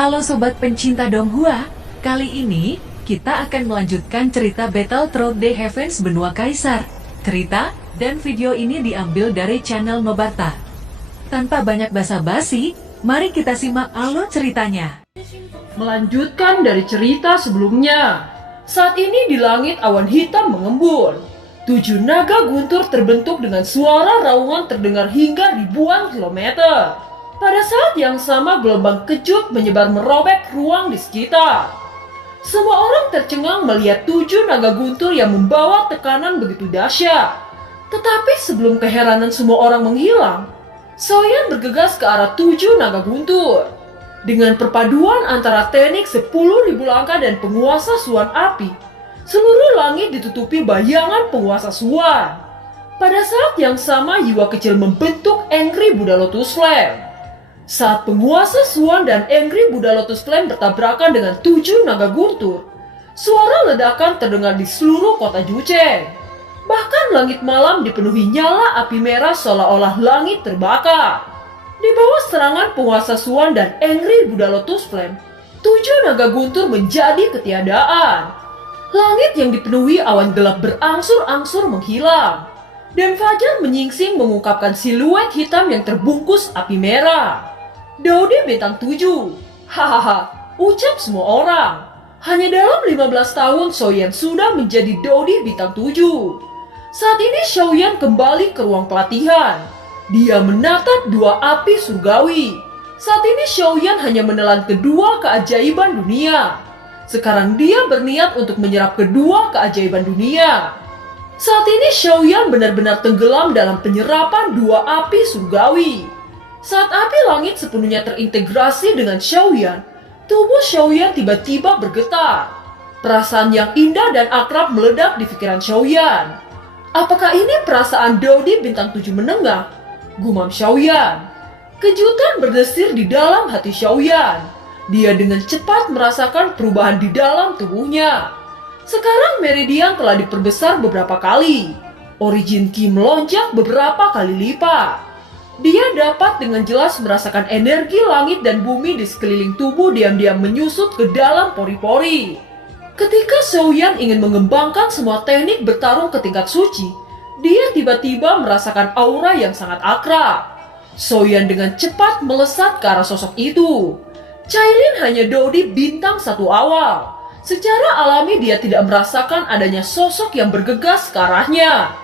Halo sobat pencinta Donghua, kali ini kita akan melanjutkan cerita Battle Through the Heavens Benua Kaisar. Cerita dan video ini diambil dari channel Mebarta. Tanpa banyak basa-basi, mari kita simak alur ceritanya. Melanjutkan dari cerita sebelumnya, saat ini di langit awan hitam mengembun. 7 naga guntur terbentuk dengan suara raungan terdengar hingga ribuan kilometer. Pada saat yang sama gelombang kejut menyebar merobek ruang di sekitar. Semua orang tercengang melihat 7 naga guntur yang membawa tekanan begitu dahsyat. Tetapi sebelum keheranan semua orang menghilang, Xiaoyan bergegas ke arah 7 naga guntur. Dengan perpaduan antara teknik 10.000 langkah dan penguasa Suan api, seluruh langit ditutupi bayangan penguasa Suan. Pada saat yang sama Jiwa kecil membentuk Angry Buddha Lotus Flame. Saat penguasa Suan dan Angry Buddha Lotus Flame bertabrakan dengan 7 naga guntur, suara ledakan terdengar di seluruh kota Jucheng. Bahkan langit malam dipenuhi nyala api merah seolah-olah langit terbakar. Di bawah serangan penguasa Suan dan Angry Buddha Lotus Flame, 7 naga guntur menjadi ketiadaan. Langit yang dipenuhi awan gelap berangsur-angsur menghilang, dan fajar menyingsing mengungkapkan siluet hitam yang terbungkus api merah. Dodi bintang 7. Hahaha, ucap semua orang. Hanya dalam 15 tahun Xiaoyan sudah menjadi Dodi bintang 7. Saat ini Xiaoyan kembali ke ruang pelatihan. Dia menatap 2 api surgawi. Saat ini Xiaoyan hanya menelan kedua keajaiban dunia. Sekarang dia berniat untuk menyerap kedua keajaiban dunia. Saat ini Xiaoyan benar-benar tenggelam dalam penyerapan 2 api surgawi. Saat api langit sepenuhnya terintegrasi dengan Xiaoyan, tubuh Xiaoyan tiba-tiba bergetar. Perasaan yang indah dan akrab meledak di pikiran Xiaoyan. Apakah ini perasaan Dodi bintang 7 menengah? Gumam Xiaoyan. Kejutan berdesir di dalam hati Xiaoyan. Dia dengan cepat merasakan perubahan di dalam tubuhnya. Sekarang meridian telah diperbesar beberapa kali. Origin Qi melonjak beberapa kali lipat. Dia dapat dengan jelas merasakan energi langit dan bumi di sekeliling tubuh diam-diam menyusut ke dalam pori-pori. Ketika Xiaoyan ingin mengembangkan semua teknik bertarung ke tingkat suci, dia tiba-tiba merasakan aura yang sangat akrab. Xiaoyan dengan cepat melesat ke arah sosok itu. Cailin hanya Dodi bintang 1 awal. Secara alami dia tidak merasakan adanya sosok yang bergegas ke arahnya.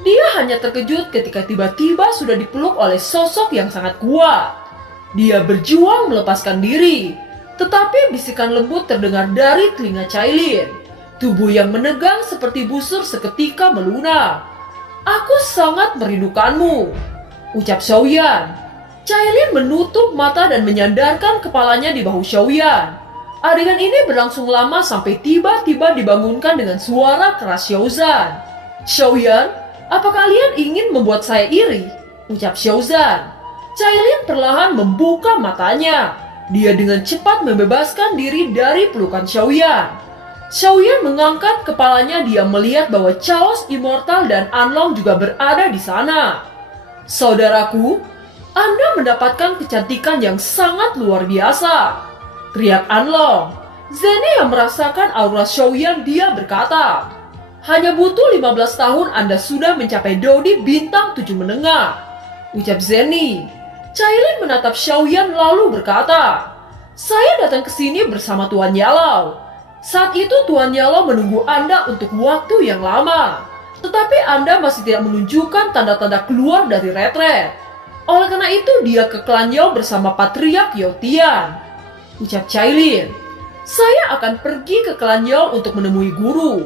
Dia hanya terkejut ketika tiba-tiba sudah dipeluk oleh sosok yang sangat kuat. Dia berjuang melepaskan diri, tetapi bisikan lembut terdengar dari telinga Cailin. Tubuh yang menegang seperti busur seketika melunak. "Aku sangat merindukanmu," ucap Xiaoyan. Cailin menutup mata dan menyandarkan kepalanya di bahu Xiaoyan. Adegan ini berlangsung lama sampai tiba-tiba dibangunkan dengan suara keras Xiaozan. "Xiaoyan, apa kalian ingin membuat saya iri?" ucap Xiaozan. Cailin perlahan membuka matanya. Dia dengan cepat membebaskan diri dari pelukan Xiaoyan. Xiaoyan mengangkat kepalanya. Dia melihat bahwa Chaos Immortal dan Anlong juga berada di sana. "Saudaraku, Anda mendapatkan kecantikan yang sangat luar biasa," teriak Anlong. Zeni yang merasakan aura Xiaoyan, dia berkata, "Hanya butuh 15 tahun Anda sudah mencapai Dodi bintang 7 menengah," ucap Zeni. Cailin menatap Xiaoyan lalu berkata, "Saya datang ke sini bersama Tuan Yalau. Saat itu Tuan Yalau menunggu Anda untuk waktu yang lama. Tetapi Anda masih tidak menunjukkan tanda-tanda keluar dari retret. Oleh karena itu dia ke klan Yao bersama Patriark Yao Tian," ucap Cailin. "Saya akan pergi ke klan Yao untuk menemui guru."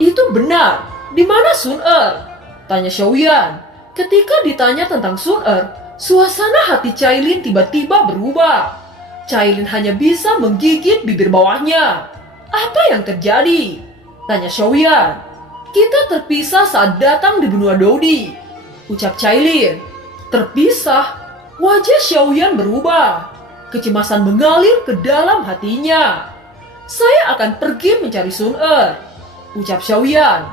"Itu benar. Di mana Sun Er?" tanya Xiaoyan. Ketika ditanya tentang Sun Er, suasana hati Cailin tiba-tiba berubah. Cailin hanya bisa menggigit bibir bawahnya. "Apa yang terjadi?" tanya Xiaoyan. "Kita terpisah saat datang di benua Dodi," ucap Cailin. "Terpisah?" Wajah Xiaoyan berubah. Kecemasan mengalir ke dalam hatinya. "Saya akan pergi mencari Sun Er," ucap Xiaoyan.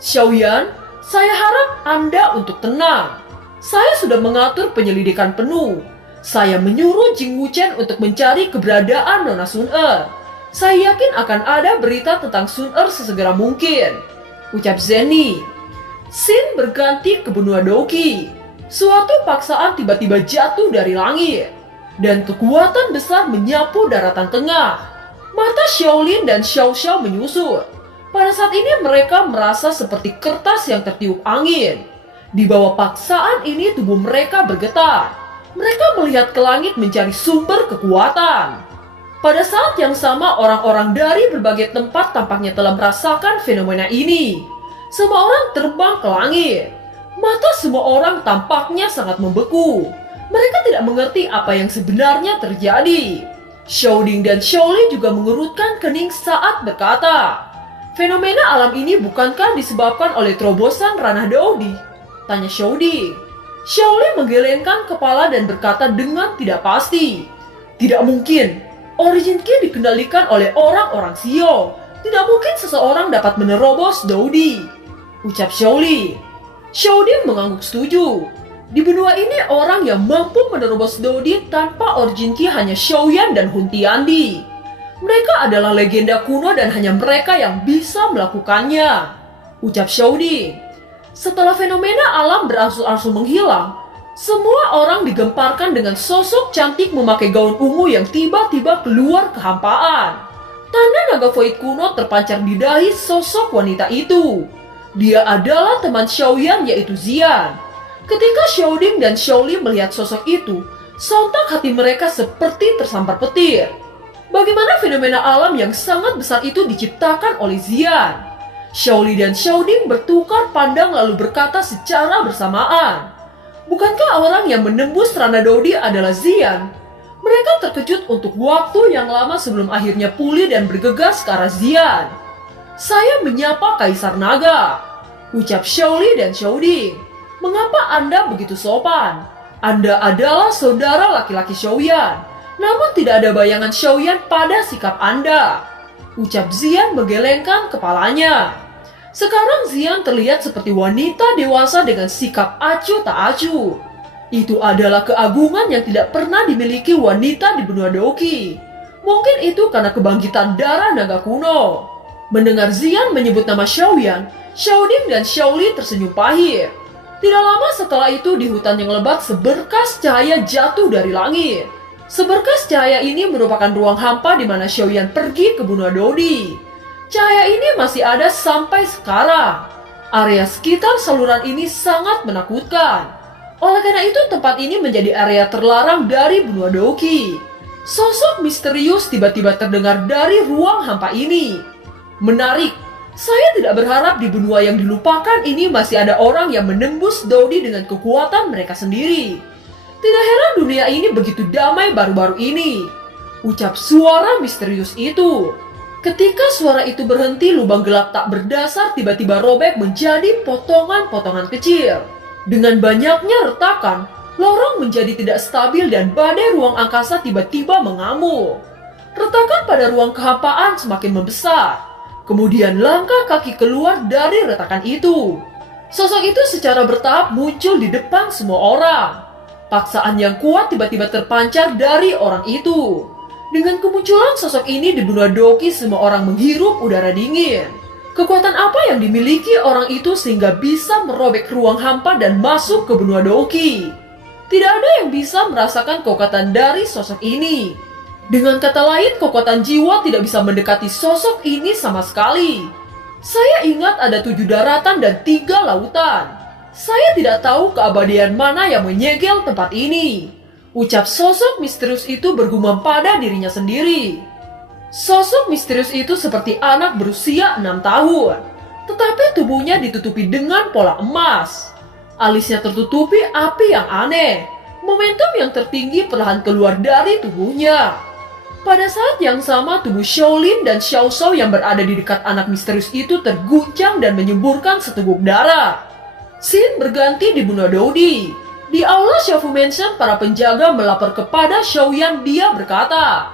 "Xiaoyan, saya harap Anda untuk tenang. Saya sudah mengatur penyelidikan penuh. Saya menyuruh Jing Wuchen untuk mencari keberadaan Nona Sun-er. Saya yakin akan ada berita tentang Sun-er sesegera mungkin, ucap Zenny. Scene berganti ke benua Doki. Suatu paksaan tiba-tiba jatuh dari langit, dan kekuatan besar menyapu daratan tengah. Mata Xiaolin dan Xiao Xiao menyusut. Pada saat ini mereka merasa seperti kertas yang tertiup angin. Di bawah paksaan ini tubuh mereka bergetar. Mereka melihat ke langit mencari sumber kekuatan. Pada saat yang sama orang-orang dari berbagai tempat tampaknya telah merasakan fenomena ini. Semua orang terbang ke langit. Mata semua orang tampaknya sangat membeku. Mereka tidak mengerti apa yang sebenarnya terjadi. Xiaoding dan Xiaoli juga mengerutkan kening saat berkata, "Fenomena alam ini bukankah disebabkan oleh terobosan ranah Daodi?" tanya Xiaoding. Xiaoli menggelengkan kepala dan berkata dengan tidak pasti, "Tidak mungkin. Origin Ki dikendalikan oleh orang-orang Xiao. Tidak mungkin seseorang dapat menerobos Daodi," ucap Xiaoli. Xiaoding mengangguk setuju. Di benua ini orang yang mampu menerobos Daodi tanpa origin Ki hanya Xiaoyan dan Hun Tiandi. Mereka adalah legenda kuno dan hanya mereka yang bisa melakukannya, ucap Xiaoding. Setelah fenomena alam berangsur-angsur menghilang, semua orang digemparkan dengan sosok cantik memakai gaun ungu yang tiba-tiba keluar kehampaan. Tanda naga void kuno terpancar di dahi sosok wanita itu. Dia adalah teman Xiaoyan yaitu Zian. Ketika Xiaoding dan Xiaoli melihat sosok itu, sontak hati mereka seperti tersampar petir. Bagaimana fenomena alam yang sangat besar itu diciptakan oleh Zian? Xiaoli dan Xiaoding bertukar pandang lalu berkata secara bersamaan, "Bukankah orang yang menembus ranah Daodi adalah Zian?" Mereka terkejut untuk waktu yang lama sebelum akhirnya pulih dan bergegas ke arah Zian. "Saya menyapa Kaisar Naga," ucap Xiaoli dan Xiaoding. "Mengapa Anda begitu sopan? Anda adalah saudara laki-laki Xiaoyan, namun tidak ada bayangan Xiaoyan pada sikap Anda," ucap Zian menggelengkan kepalanya. Sekarang Zian terlihat seperti wanita dewasa dengan sikap acuh tak acuh. Itu adalah keagungan yang tidak pernah dimiliki wanita di benua Doki. Mungkin itu karena kebangkitan darah naga kuno. Mendengar Zian menyebut nama Xiaoyan, Xiaoding dan Xiaoli tersenyum pahit. Tidak lama setelah itu di hutan yang lebat seberkas cahaya jatuh dari langit. Seberkas cahaya ini merupakan ruang hampa di mana Xiaoyan pergi ke benua Daodi. Cahaya ini masih ada sampai sekarang. Area sekitar saluran ini sangat menakutkan. Oleh karena itu tempat ini menjadi area terlarang dari benua Doki. Sosok misterius tiba-tiba terdengar dari ruang hampa ini. Menarik, saya tidak berharap di benua yang dilupakan ini masih ada orang yang menembus Daodi dengan kekuatan mereka sendiri. Tidak heran dunia ini begitu damai baru-baru ini, ucap suara misterius itu. Ketika suara itu berhenti, lubang gelap tak berdasar tiba-tiba robek menjadi potongan-potongan kecil. Dengan banyaknya retakan, lorong menjadi tidak stabil dan badai ruang angkasa tiba-tiba mengamuk. Retakan pada ruang kehampaan semakin membesar. Kemudian langkah kaki keluar dari retakan itu. Sosok itu secara bertahap muncul di depan semua orang. Paksaan yang kuat tiba-tiba terpancar dari orang itu. Dengan kemunculan sosok ini di benua Doki, semua orang menghirup udara dingin. Kekuatan apa yang dimiliki orang itu sehingga bisa merobek ruang hampa dan masuk ke benua Doki? Tidak ada yang bisa merasakan kekuatan dari sosok ini. Dengan kata lain, kekuatan jiwa tidak bisa mendekati sosok ini sama sekali. Saya ingat ada 7 daratan dan 3 lautan. Saya tidak tahu keabadian mana yang menyegel tempat ini, ucap sosok misterius itu bergumam pada dirinya sendiri. Sosok misterius itu seperti anak berusia 6 tahun, tetapi tubuhnya ditutupi dengan pola emas. Alisnya tertutupi api yang aneh. Momentum yang tertinggi perlahan keluar dari tubuhnya. Pada saat yang sama, tubuh Xiaolin dan Xiao Shao yang berada di dekat anak misterius itu terguncang dan menyemburkan seteguk darah. Scene berganti di benua Daodi. Di aula Xiaofu Mansion, para penjaga melapor kepada Xiaoyan. Dia berkata,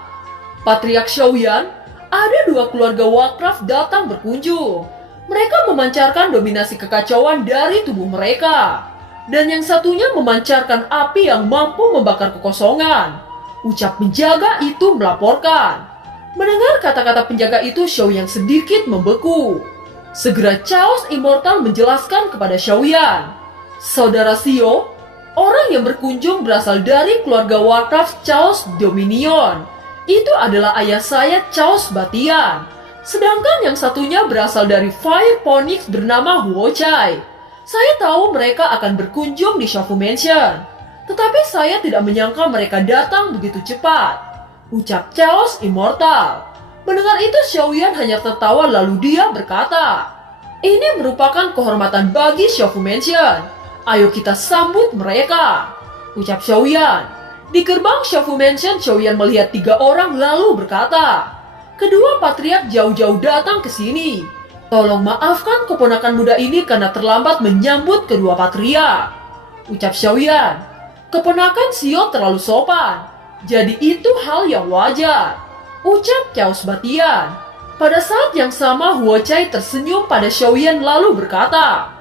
"Patriark Xiaoyan, ada 2 keluarga Warcraft datang berkunjung. Mereka memancarkan dominasi kekacauan dari tubuh mereka. dan yang satunya memancarkan api yang mampu membakar kekosongan. Ucap penjaga itu melaporkan. Mendengar kata-kata penjaga itu, Xiaoyan sedikit membeku. Segera Chaos Immortal menjelaskan kepada Xiaoyan, "Saudara Xiao, orang yang berkunjung berasal dari keluarga Warcraft Chaos Dominion. Itu adalah ayah saya, Chaos Batian. Sedangkan yang satunya berasal dari Fire Phoenix bernama Huochai. Saya tahu mereka akan berkunjung di Shafu Mansion, tetapi saya tidak menyangka mereka datang begitu cepat," ucap Chaos Immortal. Mendengar itu, Xiaoyan hanya tertawa lalu dia berkata, "Ini merupakan kehormatan bagi Shafu Mansion. Ayo kita sambut mereka," ucap Xiaoyan. Di gerbang Shafu Mansion, Xiaoyan melihat 3 orang lalu berkata, "Kedua patriark jauh-jauh datang ke sini. Tolong maafkan keponakan muda ini karena terlambat menyambut kedua patriark," ucap Xiaoyan. "Keponakan Xiao terlalu sopan, jadi itu hal yang wajar," ucap Chaos Batian. Pada saat yang sama, Huochai tersenyum pada Xiaoyan lalu berkata,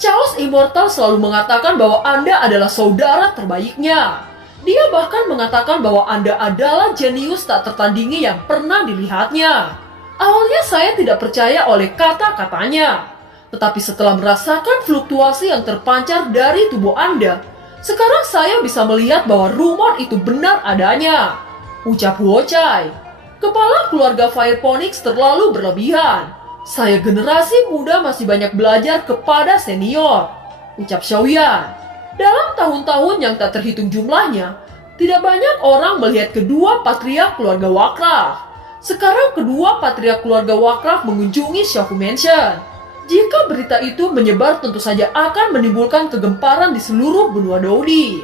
"Chaos Immortal selalu mengatakan bahwa Anda adalah saudara terbaiknya. Dia bahkan mengatakan bahwa Anda adalah jenius tak tertandingi yang pernah dilihatnya. Awalnya saya tidak percaya oleh kata-katanya, tetapi setelah merasakan fluktuasi yang terpancar dari tubuh Anda, sekarang saya bisa melihat bahwa rumor itu benar adanya," ucap Huochai. "Kepala keluarga Fire Phoenix terlalu berlebihan. Saya generasi muda masih banyak belajar kepada senior," ucap Xiaoyan. Dalam tahun-tahun yang tak terhitung jumlahnya, tidak banyak orang melihat kedua patriark keluarga Warcraft. Sekarang kedua patriark keluarga Warcraft mengunjungi Shafu Mansion. Jika berita itu menyebar, tentu saja akan menimbulkan kegemparan di seluruh benua Dodi.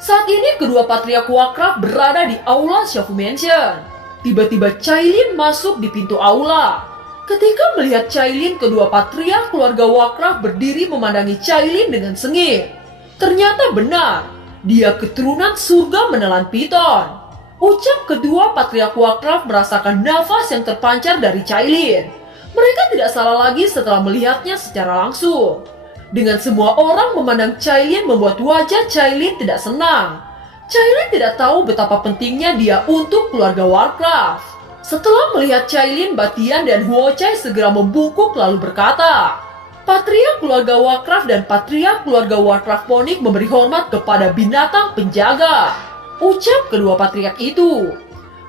Saat ini kedua patriark Warcraft berada di aula Shafu Mansion. Tiba-tiba Cailin masuk di pintu aula. Ketika melihat Cailin, kedua patriark keluarga Warcraft berdiri memandangi Cailin dengan sengit. Ternyata benar, dia keturunan surga menelan piton. Ucap kedua patriark Warcraft merasakan nafas yang terpancar dari Cailin. Mereka tidak salah lagi setelah melihatnya secara langsung. Dengan semua orang memandang Cailin membuat wajah Cailin tidak senang. Cailin tidak tahu betapa pentingnya dia untuk keluarga Warcraft. Setelah melihat Cailin, Batian dan Huochai segera membungkuk lalu berkata, "Patriark keluarga Warcraft dan patriark keluarga Warcraft Phoenix memberi hormat kepada binatang penjaga," ucap kedua patriark itu.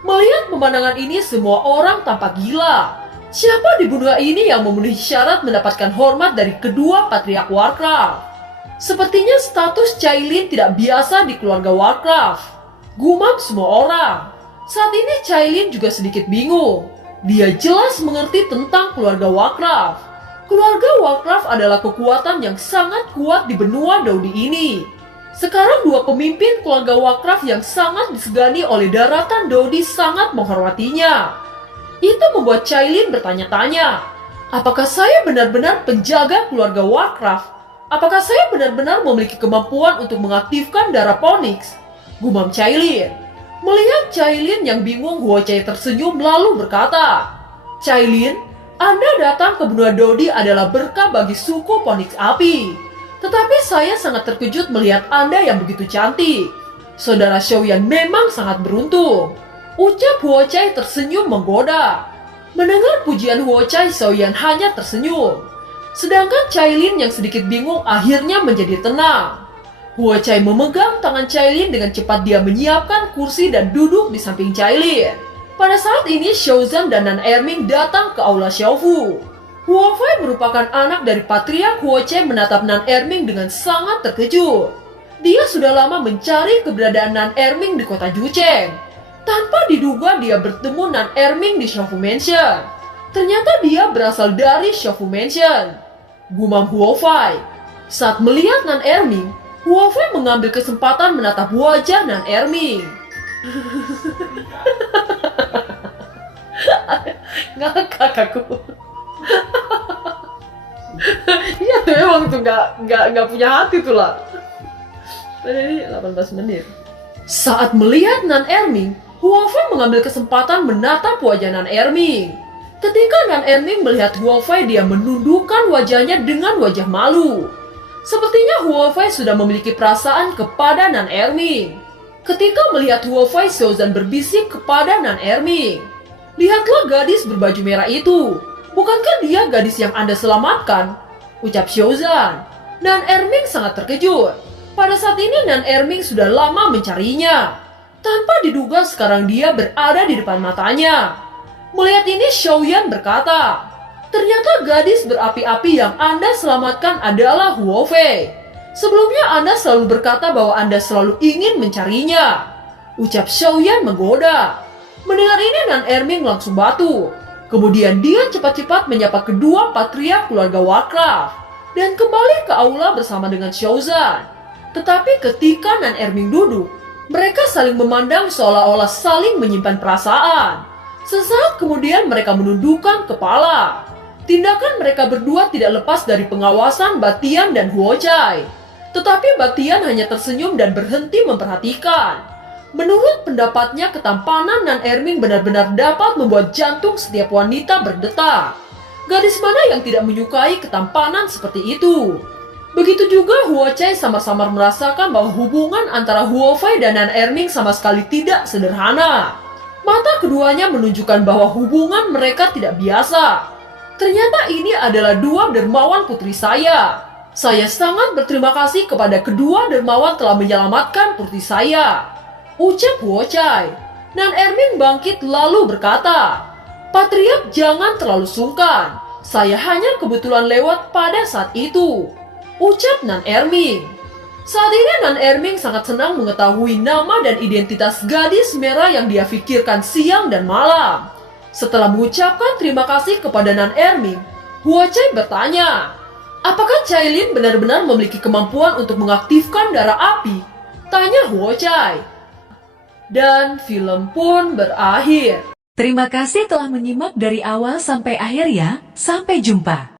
Melihat pemandangan ini, semua orang tampak gila. Siapa di benua ini yang memenuhi syarat mendapatkan hormat dari kedua patriark Warcraft? Sepertinya status Cailin tidak biasa di keluarga Warcraft, gumam semua orang. Saat ini Cailin juga sedikit bingung. Dia jelas mengerti tentang keluarga Warcraft. Keluarga Warcraft adalah kekuatan yang sangat kuat di benua Dodi ini. Sekarang dua pemimpin keluarga Warcraft yang sangat disegani oleh daratan Dodi sangat menghormatinya. Itu membuat Cailin bertanya-tanya, apakah saya benar-benar penjaga keluarga Warcraft? Apakah saya benar-benar memiliki kemampuan untuk mengaktifkan darah Phoenix? Gumam Cailin. Melihat Cailin yang bingung, Huochai tersenyum lalu berkata, "Cailin, Anda datang ke benua Dodi adalah berkah bagi suku Phoenix Api. Tetapi saya sangat terkejut melihat Anda yang begitu cantik. Saudara Xiaoyan memang sangat beruntung," ucap Huochai tersenyum menggoda. Mendengar pujian Huochai, Xiaoyan hanya tersenyum. Sedangkan Cailin yang sedikit bingung akhirnya menjadi tenang. Huochai memegang tangan Cailin dengan cepat. Dia menyiapkan kursi dan duduk di samping Cailin. Pada saat ini Xiaozan dan Nan Erming datang ke aula Xiaofu. Huofei merupakan anak dari patriark Huochai menatap Nan Erming dengan sangat terkejut. Dia sudah lama mencari keberadaan Nan Erming di kota Jucheng. Tanpa diduga dia bertemu Nan Erming di Shafu Mansion. Ternyata dia berasal dari Shafu Mansion, gumam Huofei. Saat melihat Nan Erming, Huofei mengambil kesempatan menatap wajah Nan Erming. Ngakak aku. Iya tuh emang tuh nggak punya hati tuh lah. Tadi 18 menit. Saat melihat Nan Erming, Huofei mengambil kesempatan menatap wajah Nan Erming. Ketika Nan Erming melihat Huofei, dia menundukkan wajahnya dengan wajah malu. Sepertinya Huo Fei sudah memiliki perasaan kepada Nan Erming. Ketika melihat Huo Fei, Xiaozan berbisik kepada Nan Erming. "Lihatlah gadis berbaju merah itu. Bukankah dia gadis yang Anda selamatkan?" ucap Xiaozan. Nan Erming sangat terkejut. Pada saat ini Nan Erming sudah lama mencarinya. Tanpa diduga sekarang dia berada di depan matanya. Melihat ini Xiaoyan berkata, "Ternyata gadis berapi-api yang Anda selamatkan adalah Huo Fei. Sebelumnya Anda selalu berkata bahwa Anda selalu ingin mencarinya," ucap Xiaoyan menggoda. Mendengar ini Nan Erming langsung batu. Kemudian dia cepat-cepat menyapa kedua patria keluarga Warcraft dan kembali ke aula bersama dengan Xiaozan. Tetapi ketika Nan Erming duduk, mereka saling memandang seolah-olah saling menyimpan perasaan. Sesaat kemudian mereka menundukkan kepala. Tindakan mereka berdua tidak lepas dari pengawasan Batian dan Huochai. Tetapi Batian hanya tersenyum dan berhenti memperhatikan. Menurut pendapatnya, ketampanan Nan Erming benar-benar dapat membuat jantung setiap wanita berdetak. Gadis mana yang tidak menyukai ketampanan seperti itu? Begitu juga Huochai samar-samar merasakan bahwa hubungan antara Huo Fei dan Nan Erming sama sekali tidak sederhana. Mata keduanya menunjukkan bahwa hubungan mereka tidak biasa. Ternyata ini adalah dua dermawan putri saya. Saya sangat berterima kasih kepada kedua dermawan telah menyelamatkan putri saya, ucap Huochai. Nan Erming bangkit lalu berkata, "Patriark jangan terlalu sungkan. Saya hanya kebetulan lewat pada saat itu," ucap Nan Erming. Saat ini Nan Erming sangat senang mengetahui nama dan identitas gadis merah yang dia pikirkan siang dan malam. Setelah mengucapkan terima kasih kepada Nan Erming, Huochai bertanya, "Apakah Cailin benar-benar memiliki kemampuan untuk mengaktifkan darah api?" tanya Huochai. Dan film pun berakhir. Terima kasih telah menyimak dari awal sampai akhir ya. Sampai jumpa.